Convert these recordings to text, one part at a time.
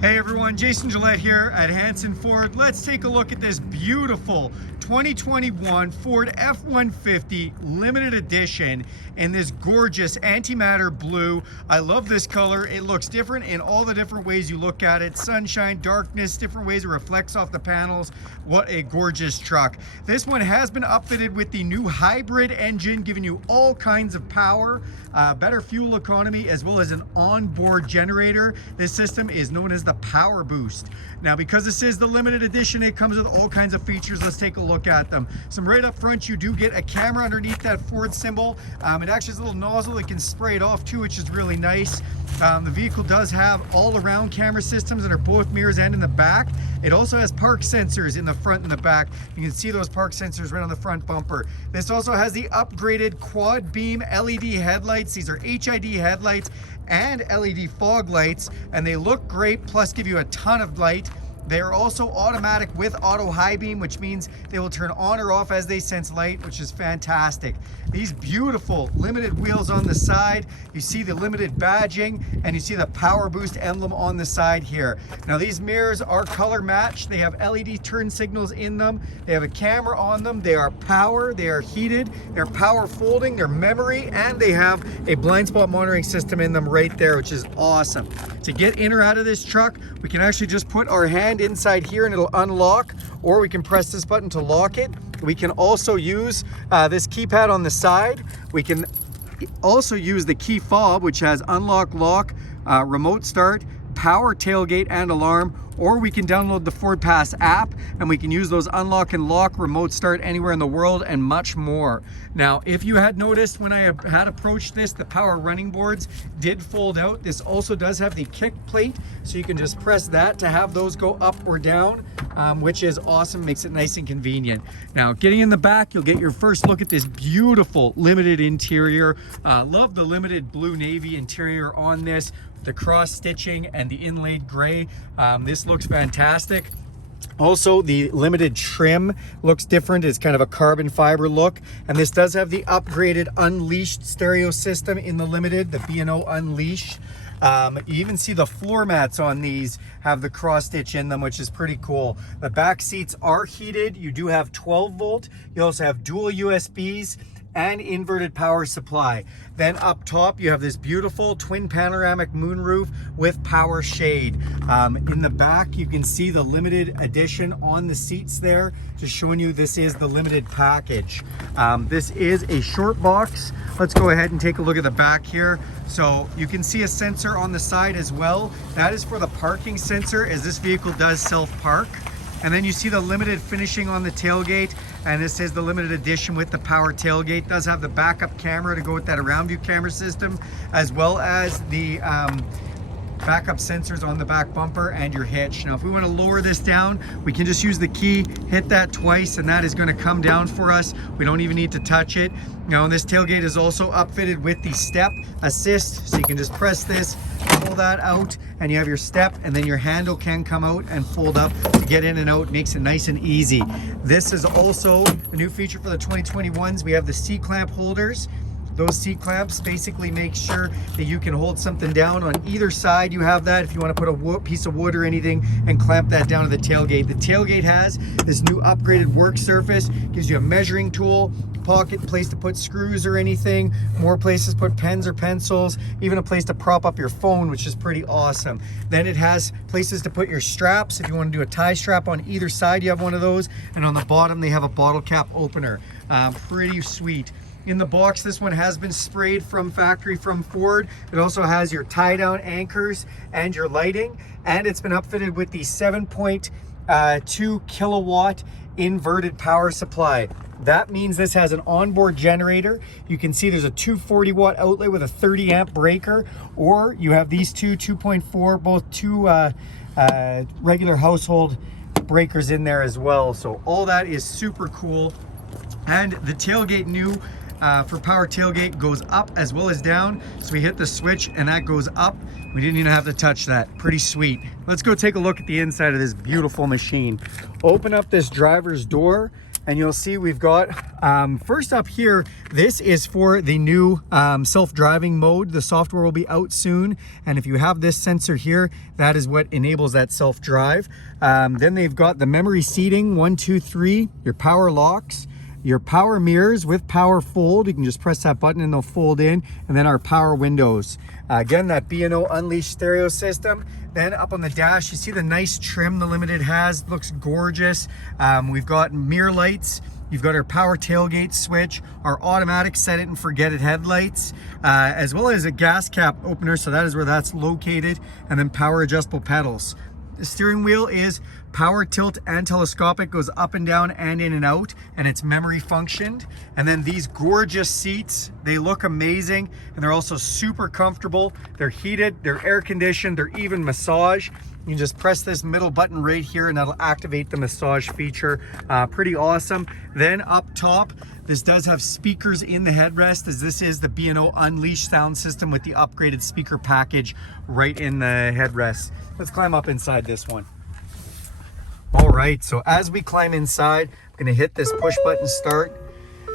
Hey everyone, Jason Gillette here at Hanson Ford. Let's take a look at this beautiful 2021 Ford F-150 Limited Edition in this gorgeous antimatter blue. I love this color. It looks different in all the different ways you look at it. Sunshine, darkness, different ways it reflects off the panels. What a gorgeous truck. This one has been upfitted with the new hybrid engine, giving you all kinds of power, better fuel economy, as well as an onboard generator. This system is known as the Powerboost. Now, because this is the limited edition, it comes with all kinds of features. Let's take a look at them. So right up front, you do get a camera underneath that Ford symbol. It actually has a little nozzle that can spray it off too, which is really nice. The vehicle does have all-around camera systems that are both mirrors and in the back. It also has park sensors in the front and the back. You can see those park sensors right on the front bumper. This also has the upgraded quad beam LED headlights. These are HID headlights and LED fog lights, and they look great, plus give you a ton of light. They are also automatic with auto high beam, which means they will turn on or off as they sense light, which is fantastic. These beautiful limited wheels on the side. You see the limited badging, and you see the Powerboost emblem on the side here. Now, these mirrors are color matched. They have LED turn signals in them. They have a camera on them. They are power, they are heated, they're power folding, they're memory, and they have a blind spot monitoring system in them right there, which is awesome. To get in or out of this truck, we can actually just put our hand inside here and it'll unlock, or we can press this button to lock it. We can also use this keypad on the side. We can also use the key fob, which has unlock, lock, remote start, power tailgate, and alarm, or we can download the Ford Pass app and we can use those unlock and lock, remote start anywhere in the world, and much more. Now, if you had noticed when I had approached this, the power running boards did fold out. This also does have the kick plate, so you can just press that to have those go up or down, which is awesome, makes it nice and convenient. Now, getting in the back, you'll get your first look at this beautiful limited interior. Love the limited blue navy interior on this, the cross stitching and the inlaid gray. This looks fantastic. Also, the limited trim looks different. It's kind of a carbon fiber look, and this does have the upgraded Unleashed stereo system in the limited, the B&O Unleashed. You even see the floor mats on these have the cross stitch in them, which is pretty cool. The back seats are heated. You do have 12 volt. You also have dual USBs and inverted power supply. Then up top, you have this beautiful twin panoramic moonroof with power shade. In the back, you can see the limited edition on the seats there, just showing you this is the limited package. This is a short box. Let's go ahead and take a look at the back here. So you can see a sensor on the side as well. That is for the parking sensor, as this vehicle does self-park. And then you see the limited finishing on the tailgate, and this is the limited edition with the power tailgate. It does have the backup camera to go with that around view camera system, as well as the backup sensors on the back bumper and your hitch. Now, if we want to lower this down, we can just use the key, hit that twice, and that is going to come down for us. We don't even need to touch it. Now, this tailgate is also upfitted with the step assist, so you can just press this, pull that out, and you have your step, and then your handle can come out and fold up to get in and out. Makes it nice and easy. This is also a new feature for the 2021s. We have the C-clamp holders. Those C-clamps basically make sure that you can hold something down on either side. You have that if you want to put a piece of wood or anything and clamp that down to the tailgate. The tailgate has this new upgraded work surface, gives you a measuring tool, pocket, place to put screws or anything, more places to put pens or pencils, even a place to prop up your phone, which is pretty awesome. Then it has places to put your straps. If you want to do a tie strap on either side, you have one of those, and on the bottom they have a bottle cap opener. Pretty sweet. In the box, this one has been sprayed from factory from Ford. It also has your tie-down anchors and your lighting, and it's been upfitted with the 7.2 kilowatt inverted power supply. That means this has an onboard generator. You can see there's a 240 watt outlet with a 30 amp breaker, or you have these two 2.4, both two regular household breakers in there as well. So all that is super cool. And the tailgate new for power tailgate goes up as well as down. So we hit the switch and that goes up. We didn't even have to touch that. Pretty sweet. Let's go take a look at the inside of this beautiful machine. Open up this driver's door, and you'll see we've got, first up here, this is for the new self-driving mode. The software will be out soon, and if you have this sensor here, that is what enables that self-drive. Then they've got the memory seating, 1, 2, 3, your power locks, your power mirrors with power fold. You can just press that button and they'll fold in, and then our power windows. Again, that B&O Unleashed stereo system. Then up on the dash, you see the nice trim the Limited has. Looks gorgeous. We've got mirror lights. You've got our power tailgate switch, our automatic set it and forget it headlights, as well as a gas cap opener, so that is where that's located, and then power adjustable pedals. The steering wheel is power tilt and telescopic, goes up and down and in and out, and it's memory functioned. And then these gorgeous seats, they look amazing, and they're also super comfortable. They're heated, they're air conditioned, they're even massage. You can just press this middle button right here and that'll activate the massage feature. Pretty awesome. Then up top, this does have speakers in the headrest, as this is the B&O Unleashed sound system with the upgraded speaker package right in the headrest. Let's climb up inside this one. All right, so as we climb inside, I'm gonna hit this push button start,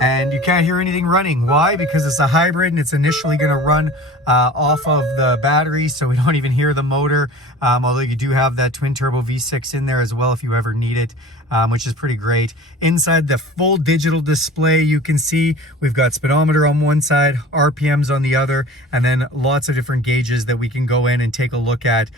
and you can't hear anything running. Why? Because it's a hybrid and it's initially gonna run off of the battery, so we don't even hear the motor, although you do have that twin turbo V6 in there as well if you ever need it, which is pretty great. Inside the full digital display, you can see we've got speedometer on one side, RPMs on the other, and then lots of different gauges that we can go in and take a look at,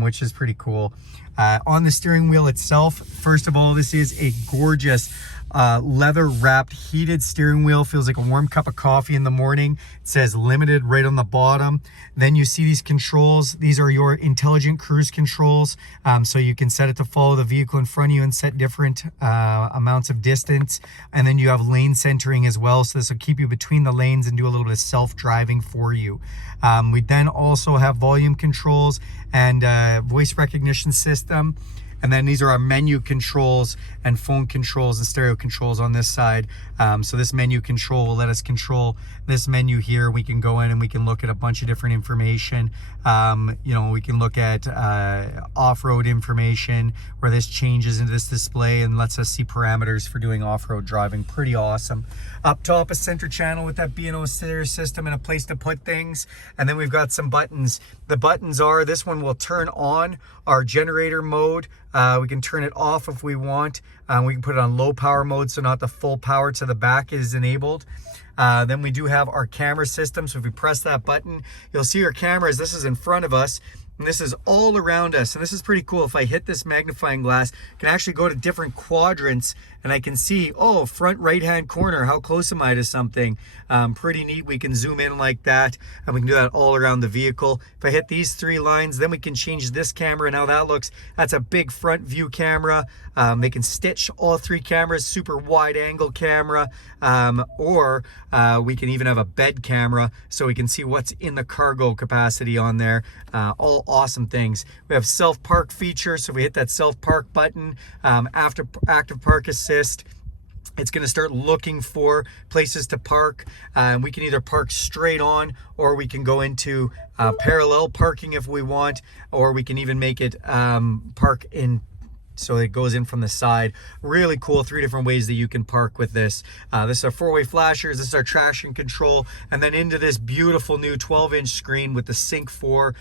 which is pretty cool. On the steering wheel itself, first of all, this is a gorgeous leather wrapped heated steering wheel. Feels like a warm cup of coffee in the morning. It says Limited right on the bottom. Then you see these controls. These are your intelligent cruise controls, so you can set it to follow the vehicle in front of you and set different amounts of distance. And then you have lane centering as well, so this will keep you between the lanes and do a little bit of self-driving for you. We then also have volume controls and voice recognition system. And then these are our menu controls and phone controls and stereo controls on this side. So this menu control will let us control this menu here. We can go in and we can look at a bunch of different information. You know, we can look at off-road information, where this changes into this display and lets us see parameters for doing off-road driving. Pretty awesome. Up top, a center channel with that B&O stereo system and a place to put things. And then we've got some buttons. The buttons are, this one will turn on our generator mode. We can turn it off if we want. We can put it on low power mode, so not the full power to the back is enabled. Then we do have our camera system. So if we press that button, you'll see our cameras. This is in front of us, and this is all around us. And this is pretty cool. If I hit this magnifying glass, I can actually go to different quadrants, and I can see, oh, front right-hand corner, how close am I to something? Pretty neat. We can zoom in like that, and we can do that all around the vehicle. If I hit these three lines, then we can change this camera and how that looks. That's a big front view camera. They can stitch all three cameras, super wide angle camera, or we can even have a bed camera so we can see what's in the cargo capacity on there. All awesome things. We have self park feature, so if we hit that self park button, after active park assist, it's going to start looking for places to park. We can either park straight on, or we can go into parallel parking if we want, or we can even make it park in, so it goes in from the side. Really cool. 3 different ways that you can park with this. This is our 4-way flashers. This is our traction control. And then into this beautiful new 12-inch screen with the Sync 4.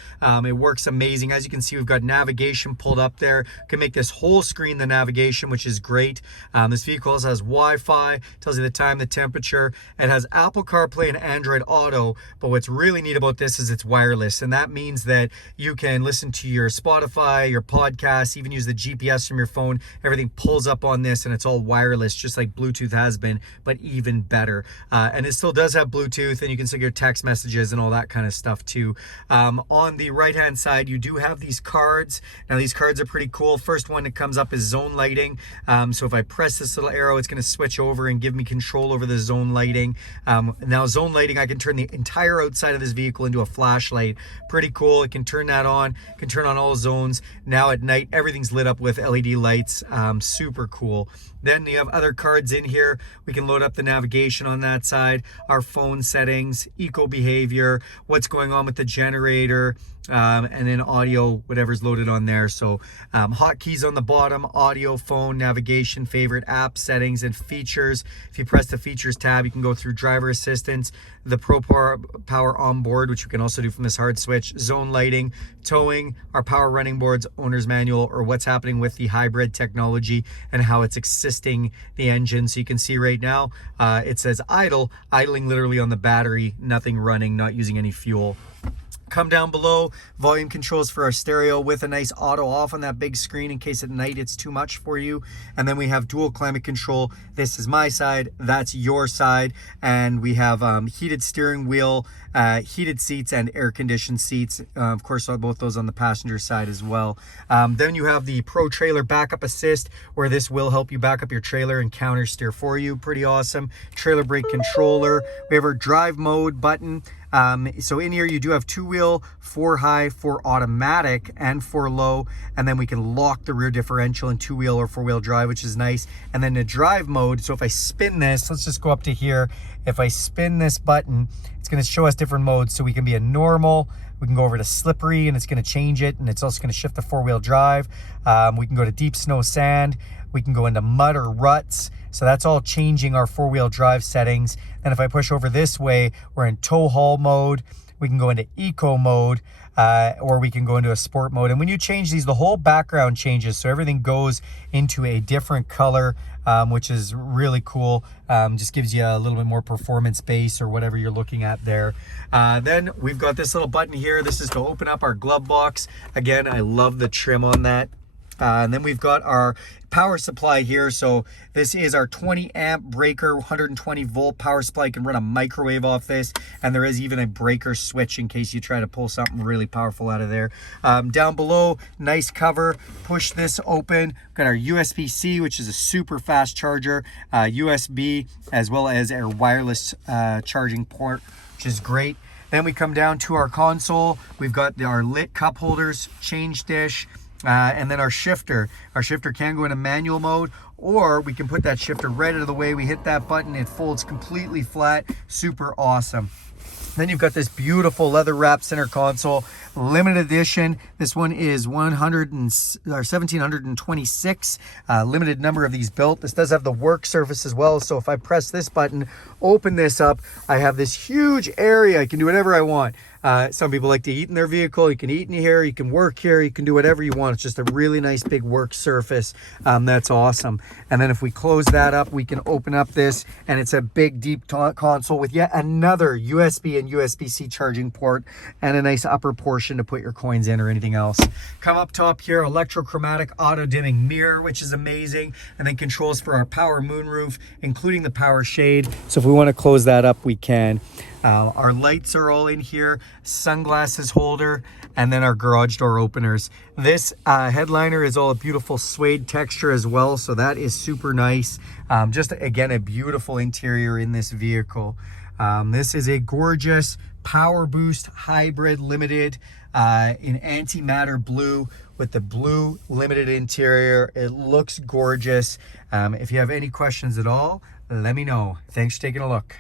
It works amazing. As you can see, we've got navigation pulled up there. Can make this whole screen the navigation, which is great. This vehicle also has Wi-Fi, tells you the time, the temperature. It has Apple CarPlay and Android Auto. But what's really neat about this is it's wireless. And that means that you can listen to your Spotify, your podcasts, even use the GPS from your phone. Everything pulls up on this, and it's all wireless, just like Bluetooth has been, but even better. And it still does have Bluetooth, and you can send your text messages and all that kind of stuff too. On the right hand side, you do have these cards. Now these cards are pretty cool. First one that comes up is zone lighting. So if I press this little arrow, it's going to switch over and give me control over the zone lighting. Now zone lighting, I can turn the entire outside of this vehicle into a flashlight. Pretty cool. It can turn that on, can turn on all zones. Now at night, everything's lit up with LED lights. Super cool. Then you have other cards in here. We can load up the navigation on that side, our phone settings, eco behavior, what's going on with the generator, and then audio, whatever's loaded on there. So hotkeys on the bottom: audio, phone, navigation, favorite app, settings, and features. If you press the features tab, you can go through driver assistance, the Pro Power on board, which you can also do from this hard switch, zone lighting, towing, our power running boards, owner's manual, or what's happening with the hybrid technology and how it's assisting the engine. So you can see right now it says idle, idling literally on the battery, nothing running, not using any fuel. Come down below, volume controls for our stereo with a nice auto off on that big screen in case at night it's too much for you. And then we have dual climate control. This is my side, that's your side. And we have heated steering wheel, heated seats, and air conditioned seats. Of course, both those on the passenger side as well. Then you have the Pro Trailer Backup Assist, where this will help you back up your trailer and counter steer for you. Pretty awesome. Trailer brake controller. We have our drive mode button. So in here you do have 2-wheel, 4 high, 4 automatic, and 4 low, and then we can lock the rear differential in 2-wheel or 4-wheel drive, which is nice. And then the drive mode, so if I spin this, let's just go up to here. If I spin this button, it's going to show us different modes. So we can be a normal, we can go over to slippery, and it's going to change it, and it's also going to shift the 4-wheel drive. We can go to deep snow sand, we can go into mud or ruts. So that's all changing our 4-wheel drive settings. And if I push over this way, we're in tow haul mode. We can go into eco mode, or we can go into a sport mode. And when you change these, the whole background changes. So everything goes into a different color, which is really cool. Just gives you a little bit more performance base or whatever you're looking at there. Then we've got this little button here. This is to open up our glove box. Again, I love the trim on that. And then we've got our power supply here. So this is our 20 amp breaker, 120 volt power supply. You can run a microwave off this, and there is even a breaker switch in case you try to pull something really powerful out of there. Down below, nice cover. Push this open. We've got our USB-C, which is a super fast charger, USB, as well as our wireless charging port, which is great. Then we come down to our console. We've got our lit cup holders, change dish, and then our shifter. Our shifter can go into manual mode, or we can put that shifter right out of the way. We hit that button, it folds completely flat. Super awesome. Then you've got this beautiful leather wrapped center console, limited edition. This one is 1,726, limited number of these built. This does have the work surface as well. So if I press this button, open this up, I have this huge area. I can do whatever I want. Some people like to eat in their vehicle. You can eat in here, you can work here, you can do whatever you want. It's just a really nice big work surface. That's awesome. And then if we close that up, we can open up this, and it's a big deep console with yet another USB and USB-C charging port, and a nice upper portion to put your coins in or anything else. Come up top here, electrochromatic auto dimming mirror, which is amazing. And then controls for our power moonroof, including the power shade. So if we want to close that up, we can. Our lights are all in here, sunglasses holder, and then our garage door openers. This headliner is all a beautiful suede texture as well, so that is super nice. Just again, a beautiful interior in this vehicle. This is a gorgeous Powerboost Hybrid Limited in antimatter blue with the blue limited interior. It looks gorgeous. If you have any questions at all, let me know. Thanks for taking a look.